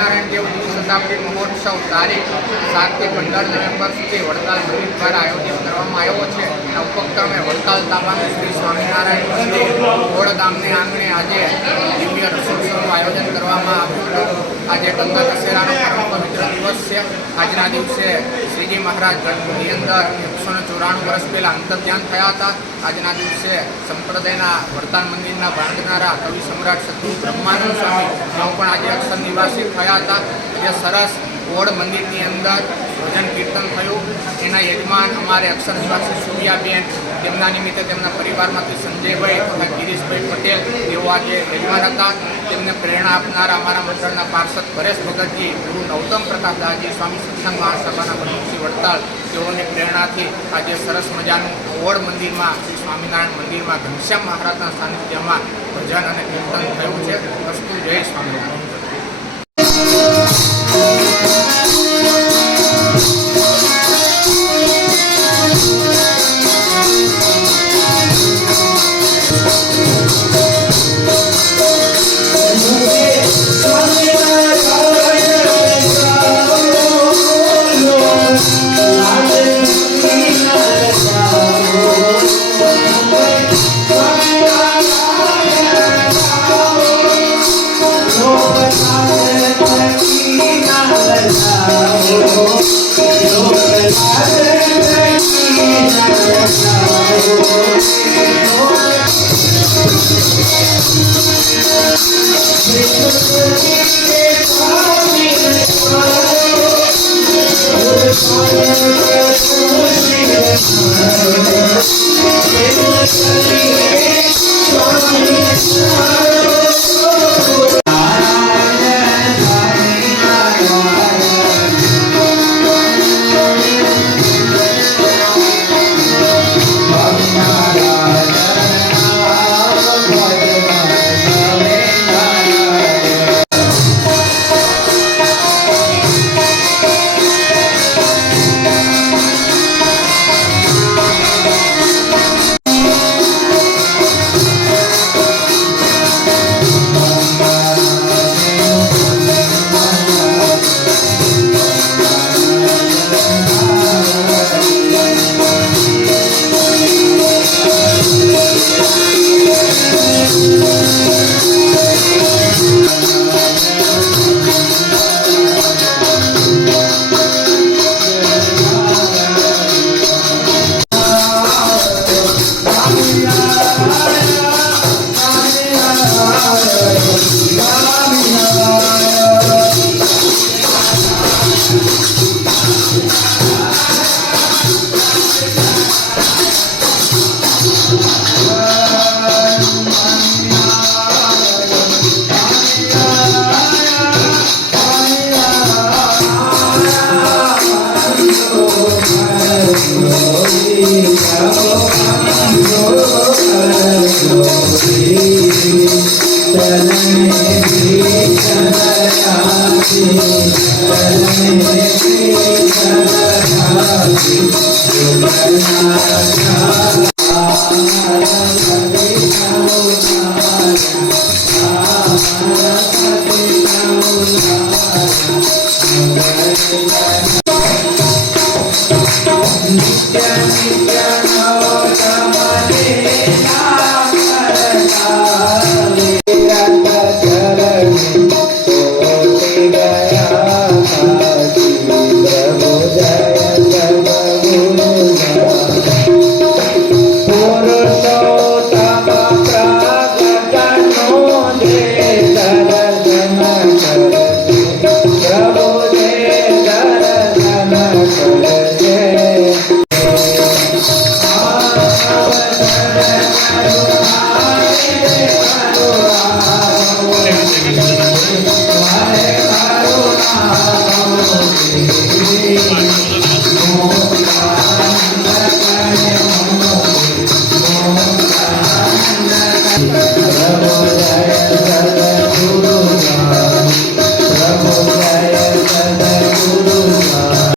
સ્વામિનારાયણ દેવ શતાબ્દી મહોત્સવ તારીખ 7 થી 15 નવેમ્બર સુધી વડતાલ મંદિર દ્વારા આયોજિત કરવામાં આવ્યો છે। એના ઉપક્રમે વડતાલ તાબાનું શ્રી સ્વામિનારાયણ મંદિર ઓળ ગામને આંગણે આજે દિવ્ય રસોત્સવનું આયોજન કરવામાં આવ્યું હતું। આજે ગંગા દશેરાનો પરમ પવિત્ર દિવસ છે। આજના દિવસે શ્રીજી મહારાજ ગઢની અંદર 194 વર્ષ પહેલાં અંતર્ધ્યાન થયા હતા। આજના દિવસે સંપ્રદાયના વડતાલ મંદિરના બાંધનારા કવિ સમ્રાટ સદગુરુ બ્રહ્માનંદ સ્વામી તેઓ પણ આજે અક્ષર નિવાસી થયા હતા। જે સરસ ઓળ મંદિરની અંદર ભજન કીર્તન થયું। એના યજમાન અમારે અક્ષર નિવાસી સૂર્યાબેન, તેમના નિમિત્તે તેમના પરિવારમાંથી સંજયભાઈ તથા ગિરીશભાઈ પટેલ તેઓ આજે યજમાન હતા। તેમને પ્રેરણા આપનારા અમારા મંડળના પાર્ષદ પરેશ ભગતજી, ગુરુ નૌતમ પ્રકાશ દાસજી, સ્વામી સત્સંગ મહાસભાના પ્રમુખશ્રી વડતાલ, તેઓની પ્રેરણાથી આજે સરસ મજાનું ઓળ મંદિરમાં શ્રી સ્વામિનારાયણ મંદિરમાં ઘનશ્યામ મહારાજના સાનિધ્યમાં ભજન અને કીર્તન થયું છે। અસ્તુ જય સ્વામિનારાયણ। Thank you.